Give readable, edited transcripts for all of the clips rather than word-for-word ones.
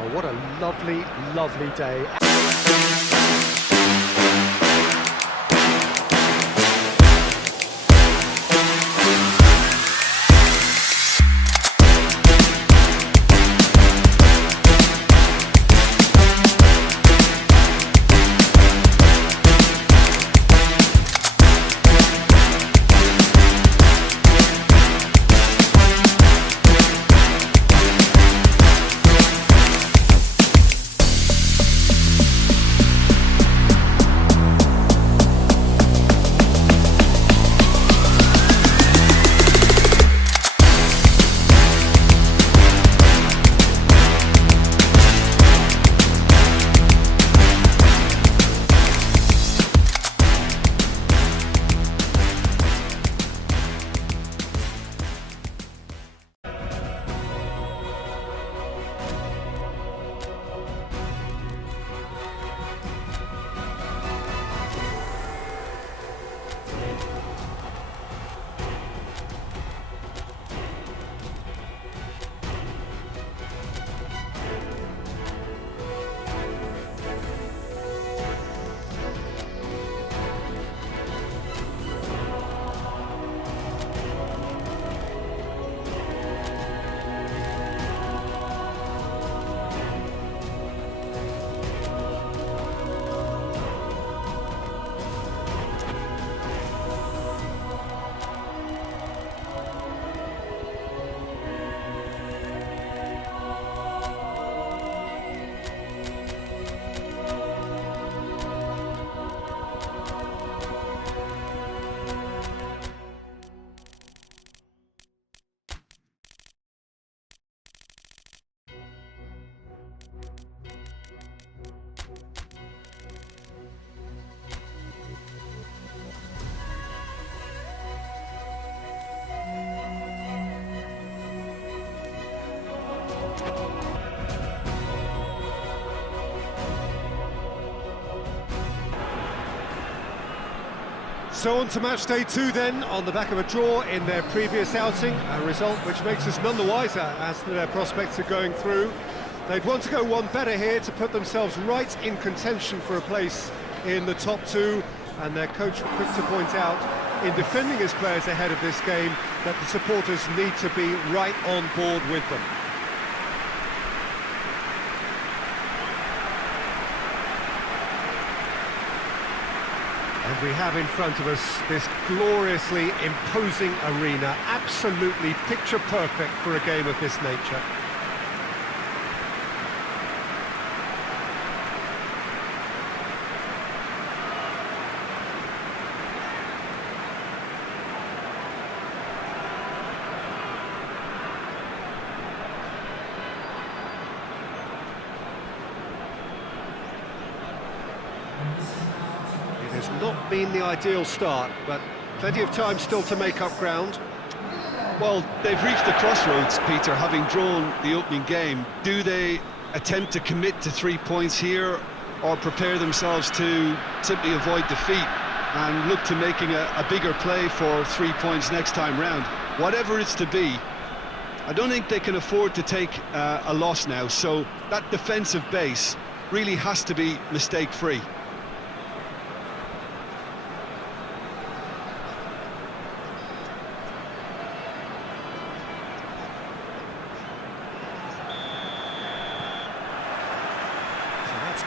Oh, what a lovely, lovely day. So on to match day 2 then, on the back of a draw in their previous outing, a result which makes us none the wiser as to their prospects of going through. They'd want to go one better here to put themselves right in contention for a place in the top 2, and their coach quick to point out, in defending his players ahead of this game, that the supporters need to be right on board with them. And we have in front of us this gloriously imposing arena, absolutely picture perfect for a game of this nature. Has not been the ideal start, but plenty of time still to make up ground. Well, they've reached the crossroads, Peter, having drawn the opening game. Do they attempt to commit to 3 points here, or prepare themselves to simply avoid defeat and look to making a bigger play for 3 points next time round? Whatever it's to be, I don't think they can afford to take a loss now, so that defensive base really has to be mistake-free.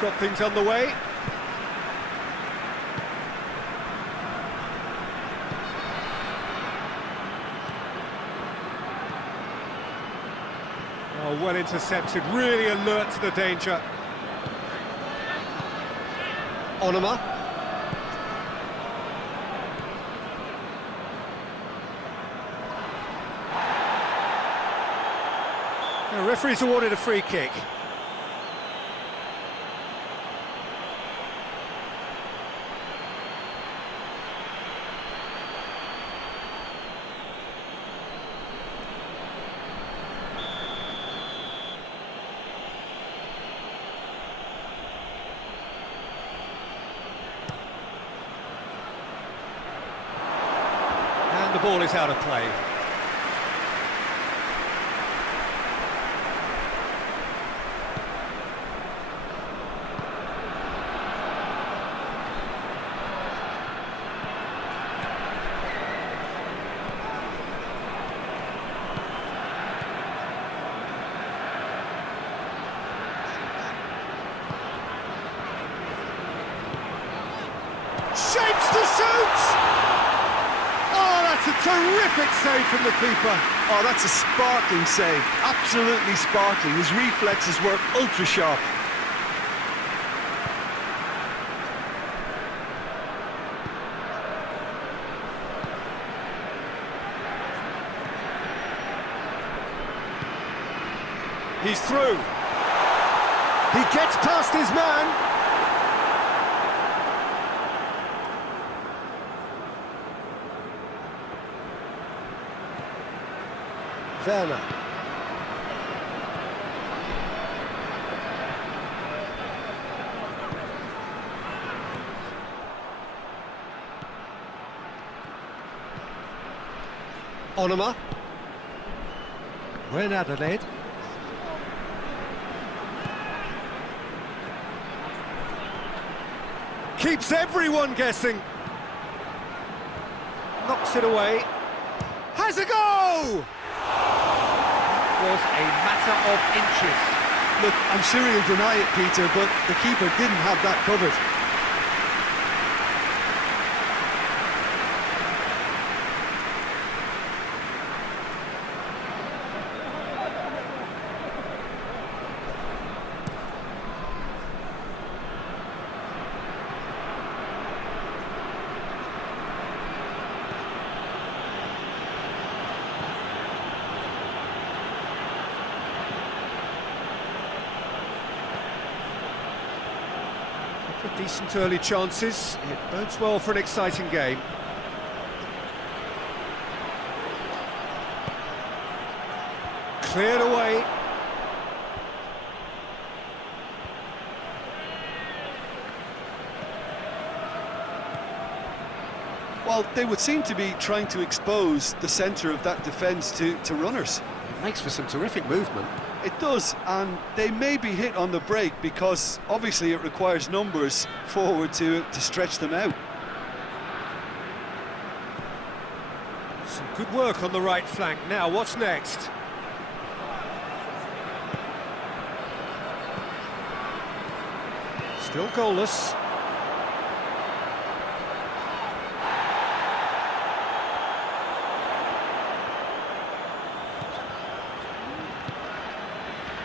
Got things on the way. Oh, well intercepted, really alert to the danger. Onoma. The referee's awarded a free kick. The ball is out of play. Terrific save from the keeper. Oh, that's a sparkling save. Absolutely sparkling. His reflexes work ultra sharp. He's through. He gets past his man. Werner. Onoma. We're in Adelaide. Keeps everyone guessing. Knocks it away. Has a go! Was a matter of inches. Look, I'm sure he'll deny it, Peter, but the keeper didn't have that covered. Decent early chances. It bodes well for an exciting game. Cleared away. Well, they would seem to be trying to expose the centre of that defence to runners. It makes for some terrific movement. It does, and they may be hit on the break because obviously it requires numbers forward to stretch them out. Some good work on the right flank. Now, what's next? Still goalless.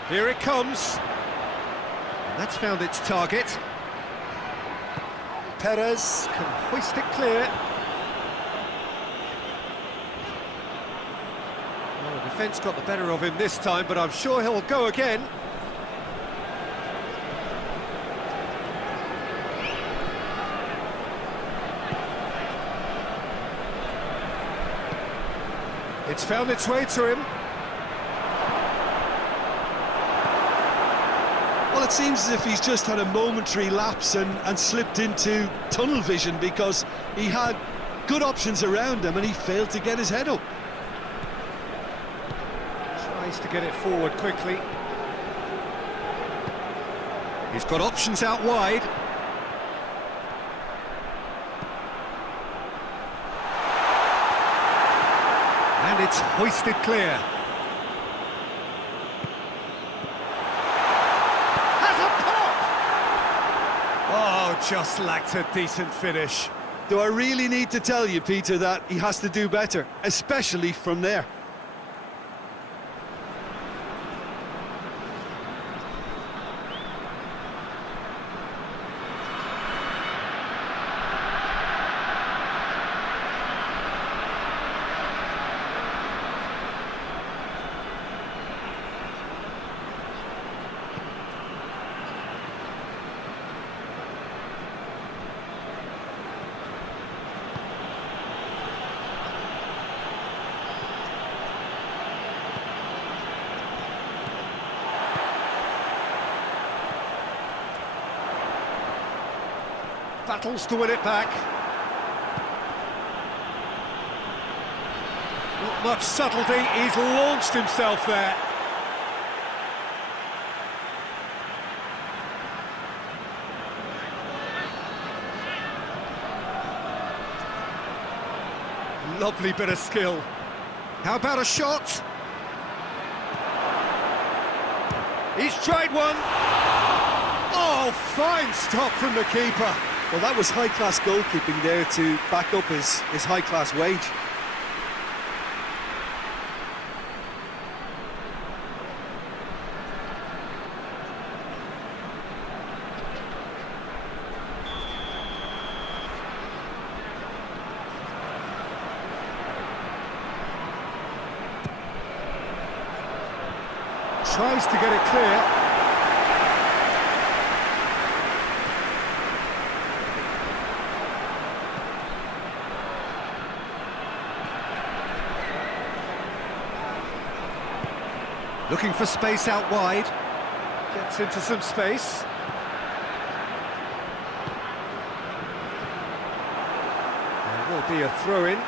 Here it comes. And that's found its target. Perez can hoist it clear. Well, the defence got the better of him this time, but I'm sure he'll go again. It's found its way to him. Well, it seems as if he's just had a momentary lapse and slipped into tunnel vision because he had good options around him and he failed to get his head up. Tries to get it forward quickly. He's got options out wide. And it's hoisted clear. Just lacked a decent finish. Do I really need to tell you, Peter, that he has to do better, especially from there? Battles to win it back. Not much subtlety, he's launched himself there. Lovely bit of skill. How about a shot? He's tried one. Oh, fine stop from the keeper. Well, that was high-class goalkeeping there to back up his high-class wage. tries to get it clear. Looking for space out wide. Gets into some space. There will be a throw-in.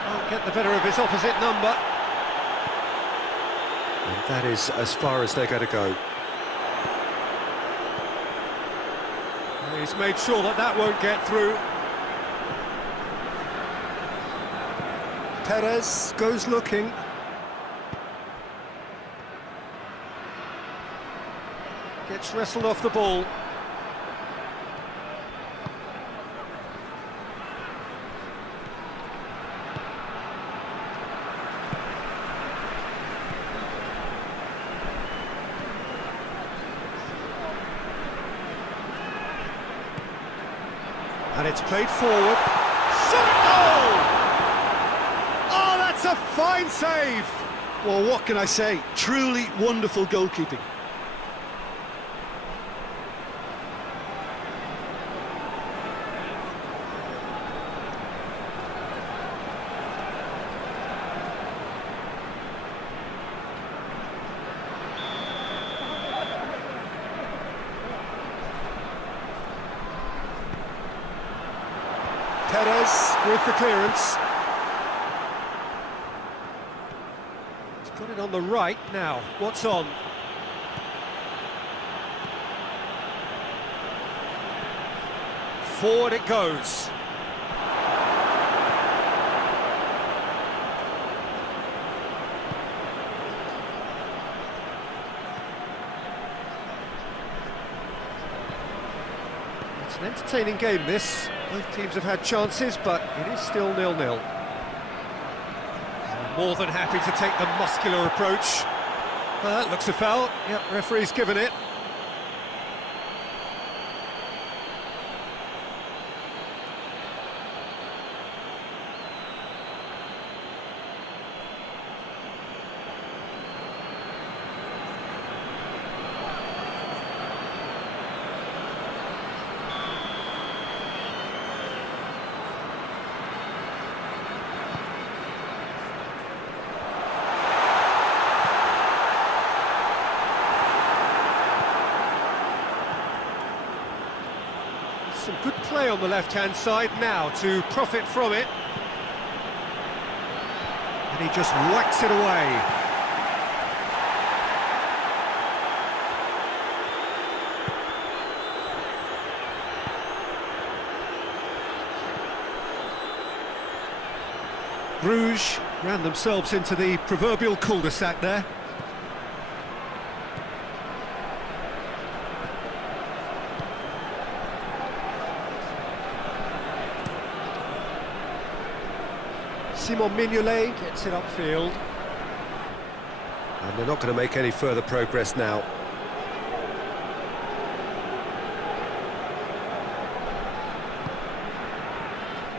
Can't get the better of his opposite number. And that is as far as they're going to go. He's made sure that that won't get through. Perez goes looking. Gets wrestled off the ball. And it's played forward. Shot goal! Oh, that's a fine save! Well, what can I say? Truly wonderful goalkeeping. Perez with the clearance. He's got it on the right now. What's on? Forward it goes. It's an entertaining game, this. Both teams have had chances, but it is still 0-0. More than happy to take the muscular approach. That looks a foul. Yep, referee's given it. Some good play on the left-hand side now to profit from it. And he just whacks it away. Bruges ran themselves into the proverbial cul-de-sac there. Simon Mignolet gets it upfield. And they're not going to make any further progress now.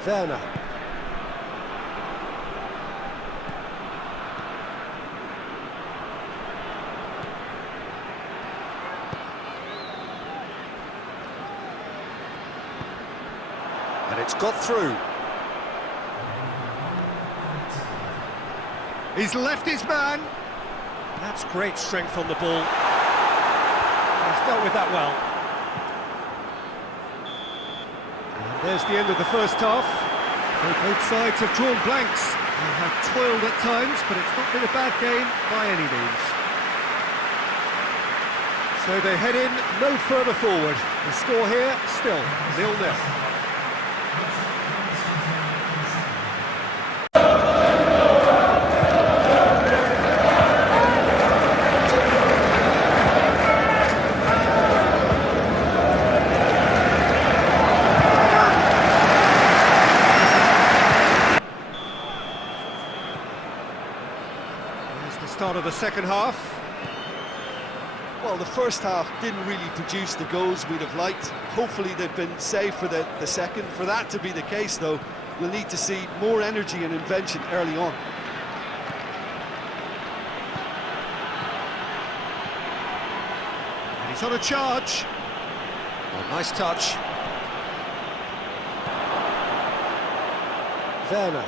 Werner. And it's got through. He's left his man. That's great strength on the ball. He's dealt with that well. And there's the end of the first half. So both sides have drawn blanks. They have toiled at times, but it's not been a bad game by any means. So they head in no further forward. The score here still 0-0. Start of the second half. Well, the first half didn't really produce the goals we'd have liked. Hopefully they've been saved for the second. For that to be the case, though, we'll need to see more energy and invention early on. And he's on a charge. Oh, nice touch. Werner.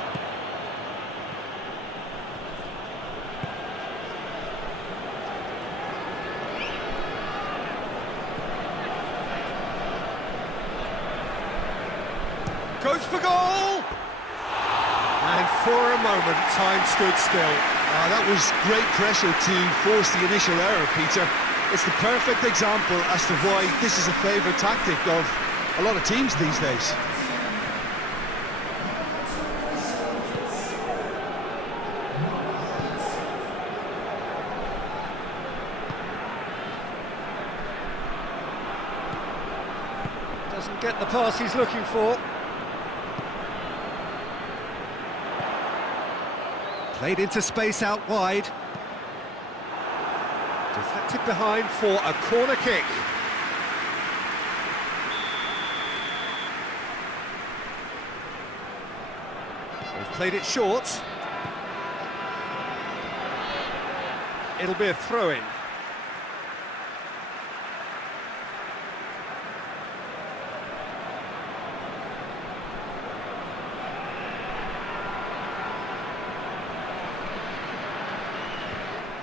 Goes for goal! And for a moment, time stood still. That was great pressure to force the initial error, Peter. It's the perfect example as to why this is a favourite tactic of a lot of teams these days. Doesn't get the pass he's looking for. Played into space out wide. Deflected behind for a corner kick. They've played it short. It'll be a throw-in.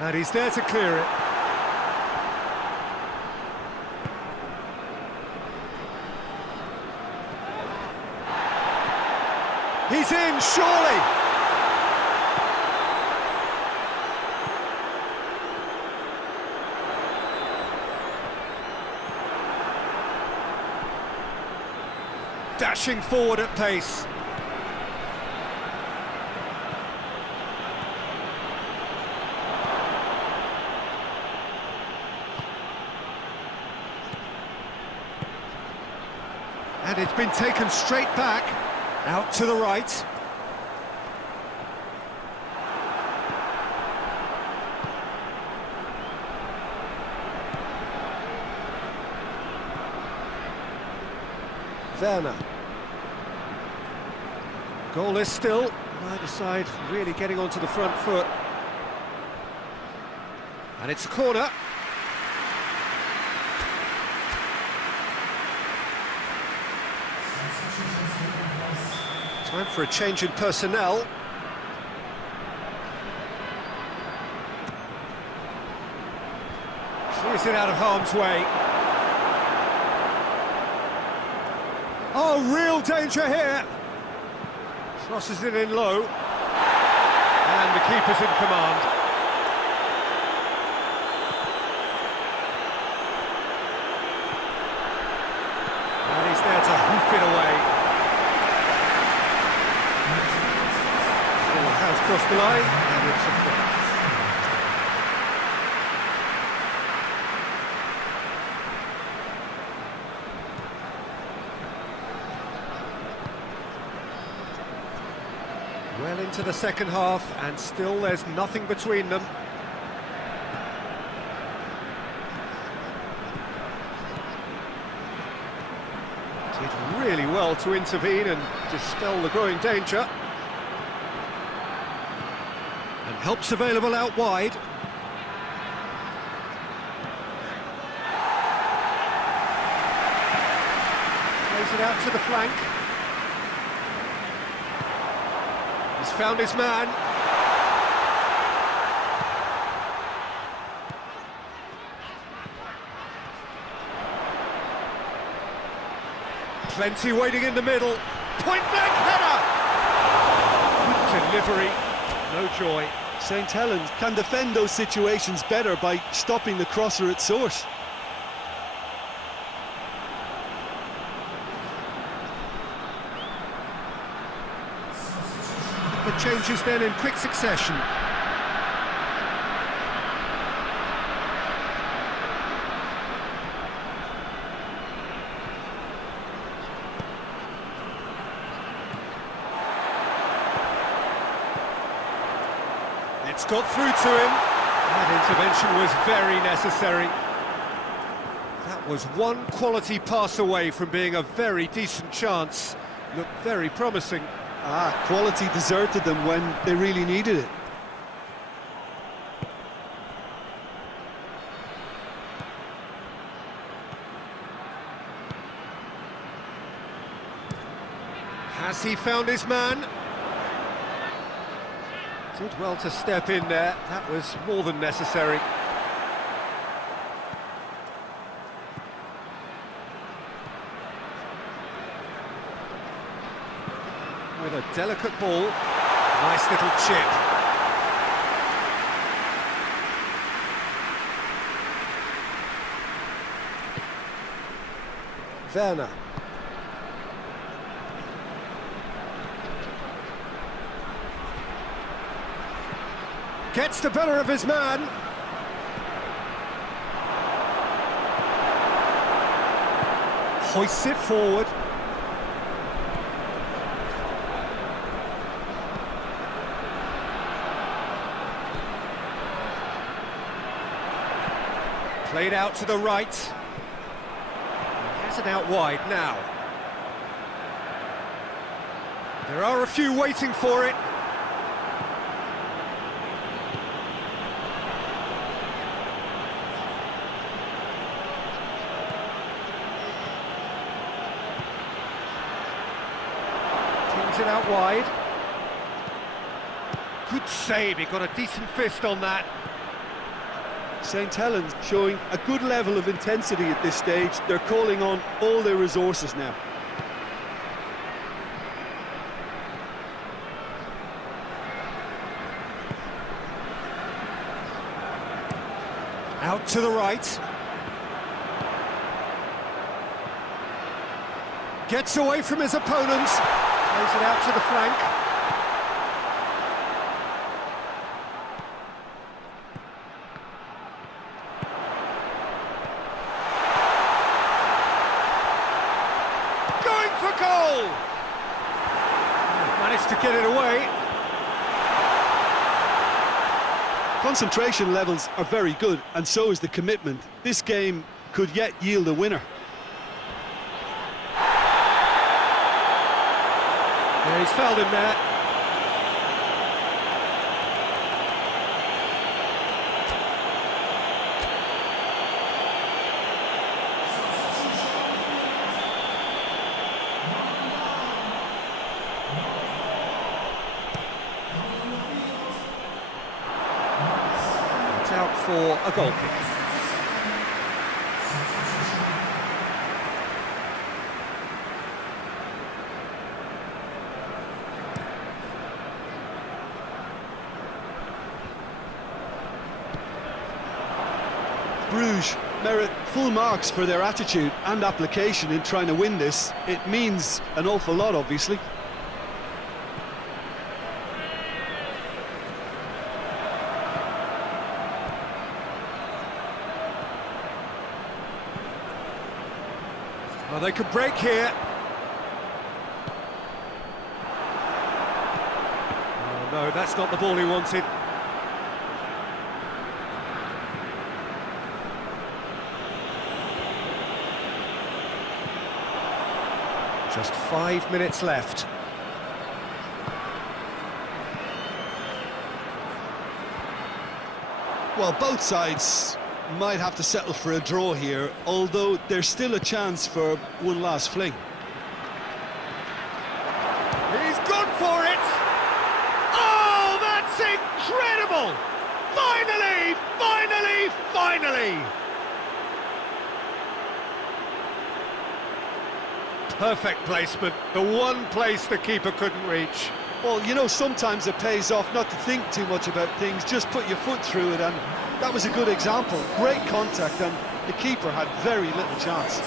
And he's there to clear it. He's in, surely! Dashing forward at pace. And it's been taken straight back, out to the right. Werner. Goalless still, neither side really getting onto the front foot. And it's a corner. Time for a change in personnel. Clears it out of harm's way. Oh, real danger here. Crosses it in low. And the keeper's in command. And he's there to hoof it away. Has crossed the line, and it's a free. Well into the second half, and still there's nothing between them. Did really well to intervene and dispel the growing danger. And help's available out wide. Plays it out to the flank. He's found his man. Plenty waiting in the middle. Point blank header! Good delivery. No joy. Saint Helens can defend those situations better by stopping the crosser at source. The changes then in quick succession. It's got through to him. That intervention was very necessary. That was one quality pass away from being a very decent chance. Looked very promising. Quality deserted them when they really needed it. Has he found his man? Did well to step in there. That was more than necessary. With a delicate ball. Nice little chip. Werner. Gets the better of his man. Hoists it forward. Played out to the right. Has it out wide now. There are a few waiting for it. It out wide. Good save, he got a decent fist on that. Saint Helens showing a good level of intensity at this stage. They're calling on all their resources now. Out to the right. Gets away from his opponents. Plays it out to the flank. Going for goal! Managed to get it away. Concentration levels are very good, and so is the commitment. This game could yet yield a winner. Yeah, he's fouled him there. It's out for a goal kick. Bruges merit full marks for their attitude and application in trying to win this. It means an awful lot, obviously. Well, they could break here. Oh, no, that's not the ball he wanted. Just 5 minutes left. Well, both sides might have to settle for a draw here, although there's still a chance for one last fling. He's gone for it! Oh, that's incredible! Finally, finally, finally! Perfect placement, the one place the keeper couldn't reach. Well, you know, sometimes it pays off not to think too much about things, just put your foot through it, and that was a good example. Great contact, and the keeper had very little chance.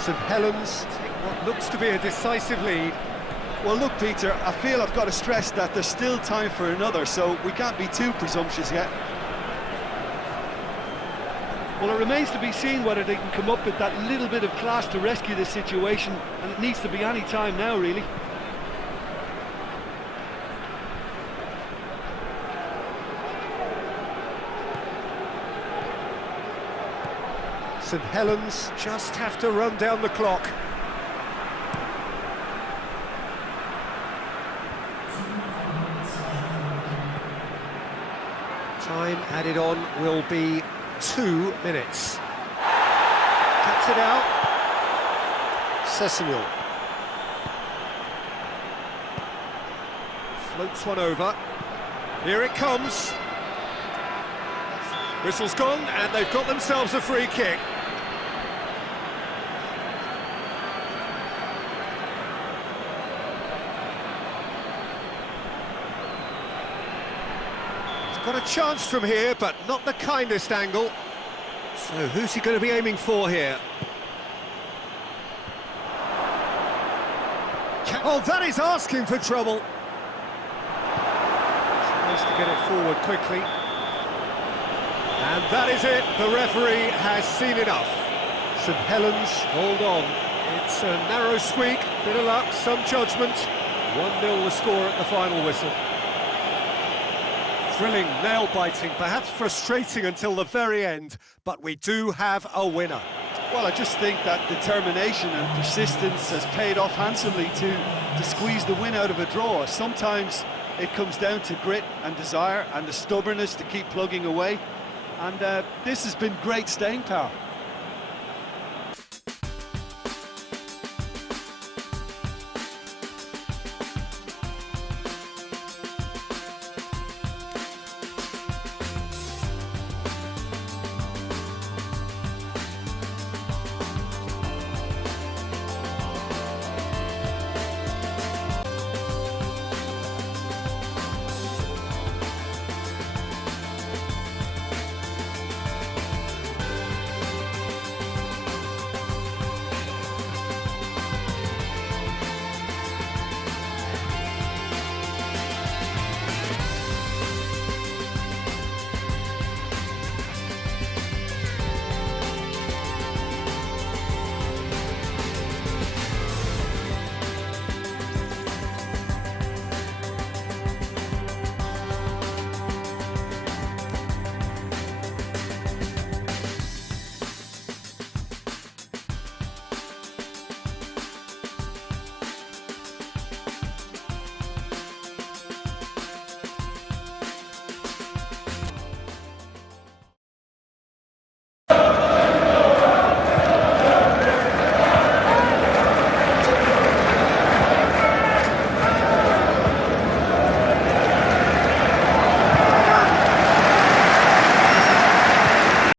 Saint Helens take what looks to be a decisive lead. Well, look, Peter, I feel I've got to stress that there's still time for another, so we can't be too presumptuous yet. Well, it remains to be seen whether they can come up with that little bit of class to rescue this situation, and it needs to be any time now, really. Saint Helens just have to run down the clock. Time added on will be 2 minutes. Cuts it out. Sessignon. Floats one over. Here it comes. Whistle's gone, and they've got themselves a free kick. Got a chance from here, but not the kindest angle. So who's he going to be aiming for here? Oh, that is asking for trouble. Tries to get it forward quickly. And that is it. The referee has seen enough. St Helens, hold on. It's a narrow squeak, bit of luck, some judgment. 1-0 the score at the final whistle. Thrilling, nail-biting, perhaps frustrating until the very end, but we do have a winner. Well, I just think that determination and persistence has paid off handsomely to squeeze the win out of a draw. Sometimes it comes down to grit and desire and the stubbornness to keep plugging away, and this has been great staying power.